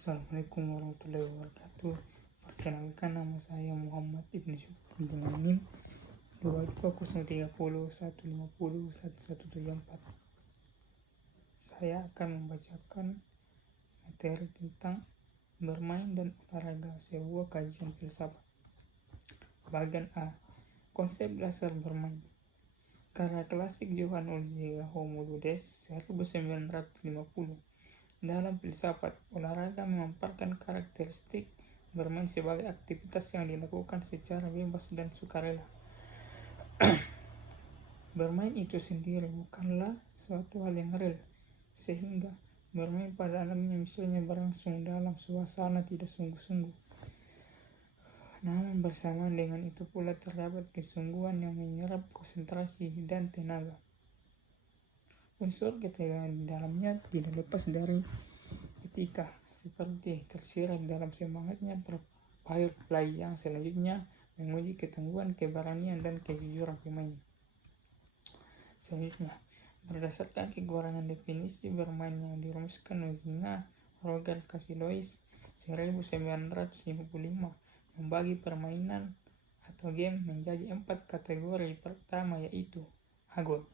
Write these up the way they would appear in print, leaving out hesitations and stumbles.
Assalamualaikum warahmatullahi wabarakatuh. Perkenalkan, nama saya Muhammad Ibnu Syukri dengan NIM 220301501174. Saya akan membacakan materi tentang bermain dan olahraga, sebuah kajian filsafat. Bagian A. Konsep dasar bermain. Karya klasik Johann Ulrich Homo Ludens 1950. Dalam filsafat, olahraga memaparkan karakteristik bermain sebagai aktivitas yang dilakukan secara bebas dan sukarela. Bermain itu sendiri bukanlah suatu hal yang real, sehingga bermain pada alamnya misalnya berlangsung dalam suasana tidak sungguh-sungguh. Namun bersamaan dengan itu pula terdapat kesungguhan yang menyerap konsentrasi dan tenaga. Unsur ketegangan di dalamnya tidak lepas dari etika, seperti tersirat dalam semangatnya firefly yang selanjutnya menguji ketangguhan, keberanian, dan kejujuran pemain. Selanjutnya, berdasarkan kekurangan definisi bermain yang dirumuskan Muzinga, Roger Casillas 1955, membagi permainan atau game menjadi 4 kategori. Pertama yaitu agon,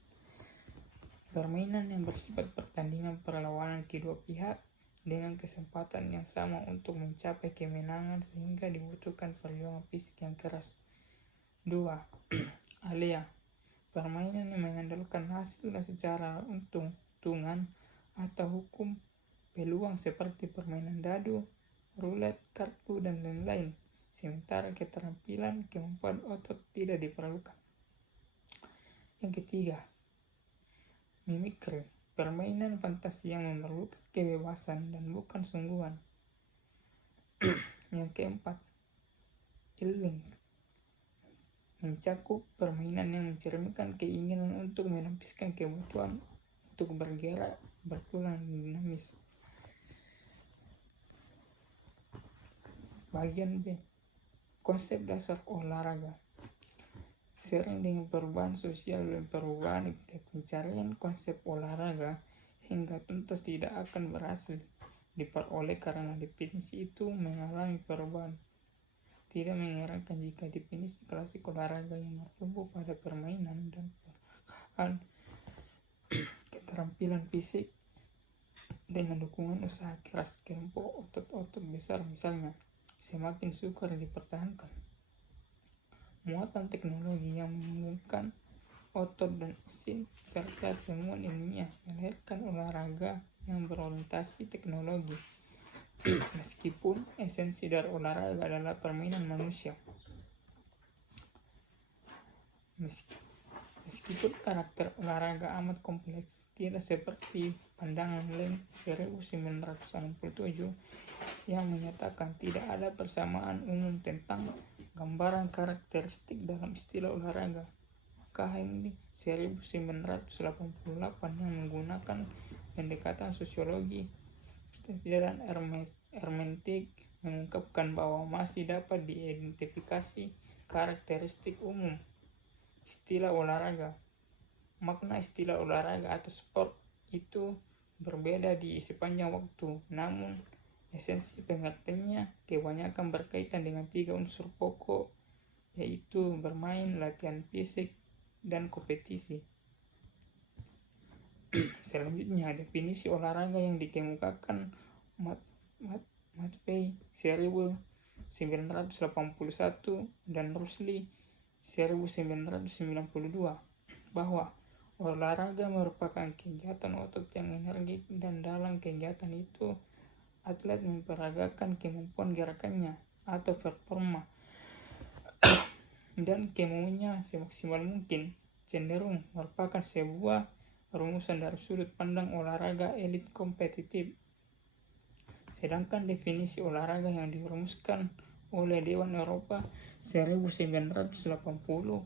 permainan yang bersifat pertandingan perlawanan kedua pihak dengan kesempatan yang sama untuk mencapai kemenangan sehingga dibutuhkan perjuangan fisik yang keras. 2. Alea, permainan yang mengandalkan hasil secara untung-untungan atau hukum peluang seperti permainan dadu, roulette, kartu, dan lain-lain, sementara keterampilan kemampuan otot tidak diperlukan. Yang ketiga, mimikri, permainan fantasi yang memerlukan kebebasan dan bukan sungguhan. Yang keempat, illing, mencakup permainan yang mencerminkan keinginan untuk melampiaskan kebutuhan untuk bergerak, berpulang, dinamis. Bagian B. Konsep dasar olahraga. Sering dengan perubahan sosial dan perubahan pencarian konsep olahraga hingga tuntas tidak akan berhasil diperoleh karena definisi itu mengalami perubahan. Tidak mengherankan jika definisi klasik olahraga yang bertumbuh pada permainan dan pergerakan, keterampilan fisik dengan dukungan usaha keras kelompok otot-otot besar misalnya, semakin sukar dipertahankan. Muatan teknologi yang menghubungkan otot dan mesin serta temuan ilmiah melahirkan olahraga yang berorientasi teknologi. Meskipun esensi dari olahraga adalah permainan manusia. Meskipun karakter olahraga amat kompleks, tidak seperti pandangan Lem 1967 yang menyatakan tidak ada persamaan umum tentang gambaran karakteristik dalam istilah olahraga. Maka Henry 1988 yang menggunakan pendekatan sosiologi dan hermeneutik mengungkapkan bahwa masih dapat diidentifikasi karakteristik umum istilah olahraga. Makna istilah olahraga atau sport itu berbeda di sepanjang waktu, namun esensi pengertiannya kebanyakan berkaitan dengan 3 unsur pokok, yaitu bermain, latihan fisik, dan kompetisi. Selanjutnya, definisi olahraga yang dikemukakan Matvey 1981 dan Rusli 1992 bahwa olahraga merupakan kegiatan otot yang energik dan dalam kegiatan itu atlet memperagakan kemampuan gerakannya atau performa dan kemauannya semaksimal mungkin, cenderung merupakan sebuah rumusan dari sudut pandang olahraga elit kompetitif. Sedangkan definisi olahraga yang dirumuskan oleh Dewan Eropa 1980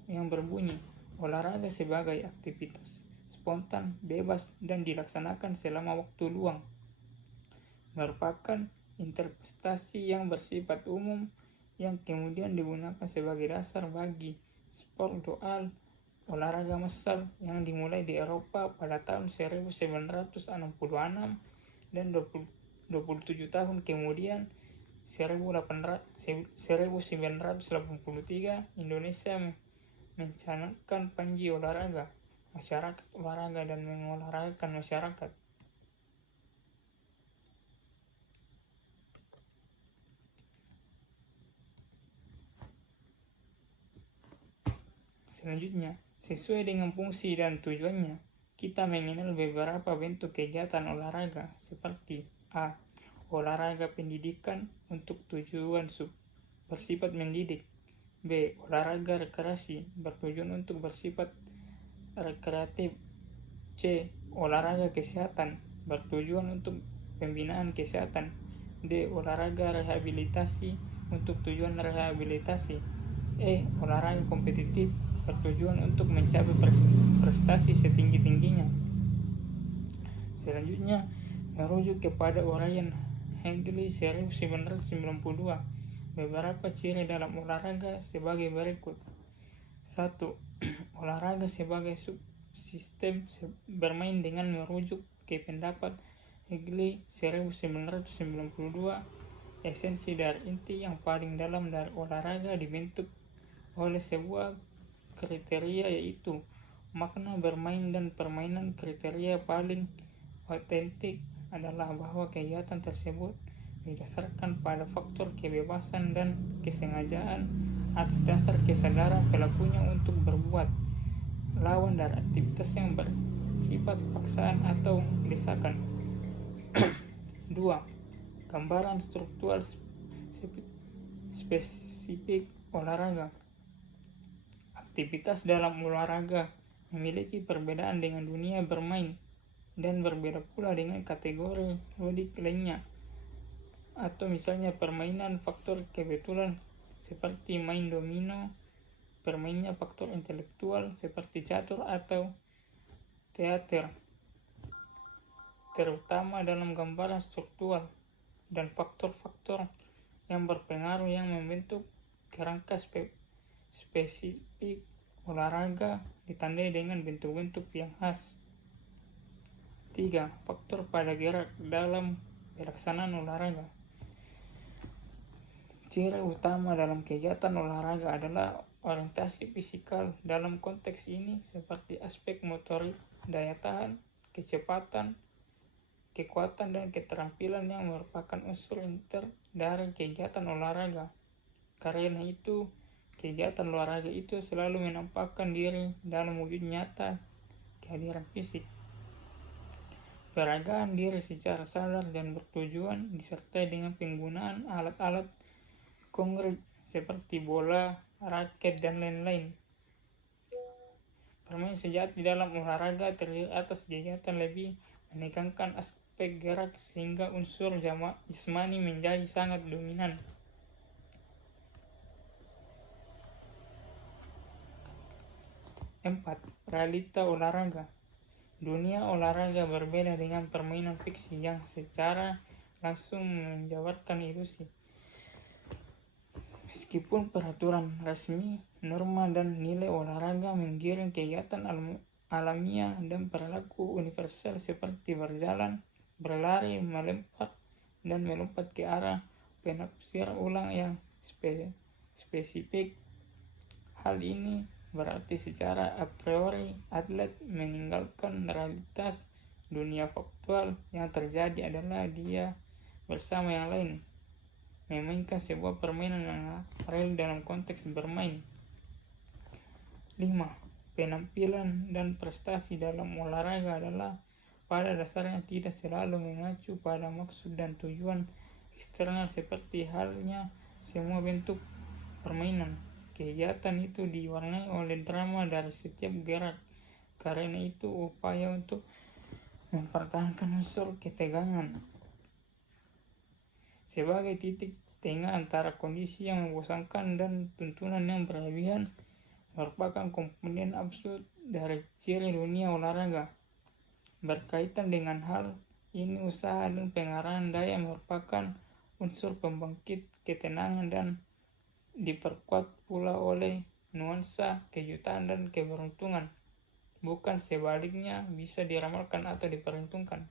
yang berbunyi olahraga sebagai aktivitas spontan, bebas, dan dilaksanakan selama waktu luang merupakan interpretasi yang bersifat umum yang kemudian digunakan sebagai dasar bagi sport dual olahraga massal yang dimulai di Eropa pada tahun 1766 dan 27 tahun kemudian 1983 Indonesia mencanangkan Panji Olahraga, masyarakat olahraga dan mengolahragakan masyarakat. Selanjutnya, sesuai dengan fungsi dan tujuannya, kita mengenal beberapa bentuk kegiatan olahraga seperti A. Olahraga pendidikan untuk tujuan bersifat mendidik. B. Olahraga rekreasi bertujuan untuk bersifat rekreatif. C. Olahraga kesehatan bertujuan untuk pembinaan kesehatan. D. Olahraga rehabilitasi untuk tujuan rehabilitasi. E. Olahraga kompetitif bertujuan untuk mencapai prestasi setinggi-tingginya. Selanjutnya, merujuk kepada uraian Hinckley 1992, beberapa ciri dalam olahraga sebagai berikut. 1. Olahraga sebagai subsistem bermain dengan merujuk ke pendapat Hinckley 1992, esensi dari inti yang paling dalam dari olahraga dibentuk oleh sebuah kriteria, yaitu makna bermain dan permainan. Kriteria paling otentik adalah bahwa kegiatan tersebut didasarkan pada faktor kebebasan dan kesengajaan atas dasar kesadaran pelakunya untuk berbuat lawan dari aktivitas yang bersifat paksaan atau desakan. 2. Gambaran struktural spesifik olahraga. Aktivitas dalam olahraga memiliki perbedaan dengan dunia bermain dan berbeda pula dengan kategori ludik lainnya, atau misalnya permainan faktor kebetulan seperti main domino, permainnya faktor intelektual seperti catur atau teater. Terutama dalam gambaran struktural dan faktor-faktor yang berpengaruh yang membentuk kerangka spesifik olahraga ditandai dengan bentuk-bentuk yang khas. 3. Faktor pada gerak dalam pelaksanaan olahraga. Ciri utama dalam kegiatan olahraga adalah orientasi fisikal. Dalam konteks ini seperti aspek motorik, daya tahan, kecepatan, kekuatan, dan keterampilan yang merupakan unsur inter dari kegiatan olahraga. Karena itu, kegiatan olahraga itu selalu menampakkan diri dalam wujud nyata kehadiran fisik. Peragaan diri secara sadar dan bertujuan disertai dengan penggunaan alat-alat konkret seperti bola, raket, dan lain-lain. Permain sejati dalam olahraga terdiri atas kegiatan lebih menekankan aspek gerak sehingga unsur jasmani menjadi sangat dominan. 4. Realita olahraga. Dunia olahraga berbeda dengan permainan fiksi yang secara langsung menjabarkan ilusi. Meskipun peraturan resmi, norma, dan nilai olahraga menggiring kegiatan alamiah dan perilaku universal seperti berjalan, berlari, melempar, dan melompat ke arah penafsir ulang yang spesifik. Hal ini berarti secara a priori atlet meninggalkan realitas dunia faktual. Yang terjadi adalah dia bersama yang lain memainkan sebuah permainan yang real dalam konteks bermain. 5. Penampilan dan prestasi dalam olahraga adalah pada dasarnya tidak selalu mengacu pada maksud dan tujuan eksternal seperti halnya semua bentuk permainan. Kegiatan itu diwarnai oleh drama dari setiap gerak. Karena itu upaya untuk mempertahankan unsur ketegangan sebagai titik tengah antara kondisi yang membosankan dan tuntunan yang berlebihan merupakan komponen absurd dari ciri dunia olahraga. Berkaitan dengan hal ini, usaha dan pengarahan daya merupakan unsur pembangkit ketenangan dan diperkuat pula oleh nuansa kejutan dan keberuntungan. Bukan sebaliknya, bisa diramalkan atau diperhitungkan.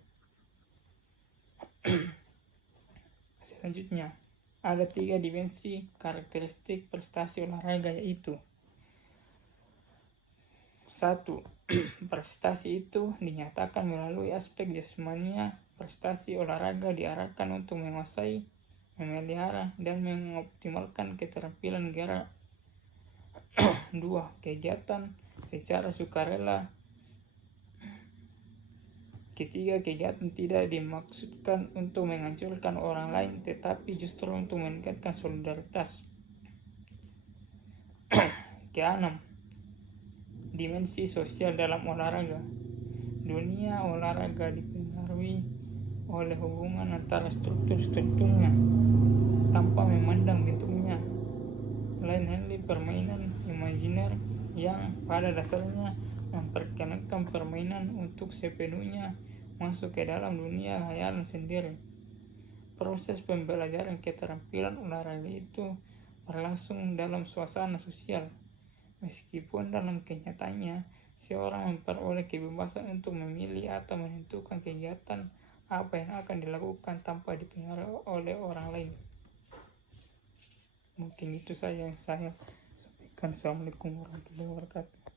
Selanjutnya, ada 3 dimensi karakteristik prestasi olahraga, yaitu 1. Prestasi itu dinyatakan melalui aspek jasmania. Prestasi olahraga diarahkan untuk menguasai, memelihara, dan mengoptimalkan keterampilan gerak. 2. Kegiatan secara sukarela. Ketiga, kegiatan tidak dimaksudkan untuk menghancurkan orang lain, tetapi justru untuk meningkatkan solidaritas. Keenam, dimensi sosial dalam olahraga. Dunia olahraga dipengaruhi oleh hubungan antara struktur-strukturnya tanpa memandang bentuknya. Lain halnya permainan imajiner yang pada dasarnya memperkenalkan permainan untuk sepenuhnya masuk ke dalam dunia khayalan sendiri. Proses pembelajaran keterampilan olahraga itu berlangsung dalam suasana sosial, meskipun dalam kenyataannya seorang memperoleh kebebasan untuk memilih atau menentukan kegiatan apa yang akan dilakukan tanpa dipengaruhi oleh orang lain. Mungkin itu saja yang saya sampaikan. Assalamualaikum warahmatullahi wabarakatuh.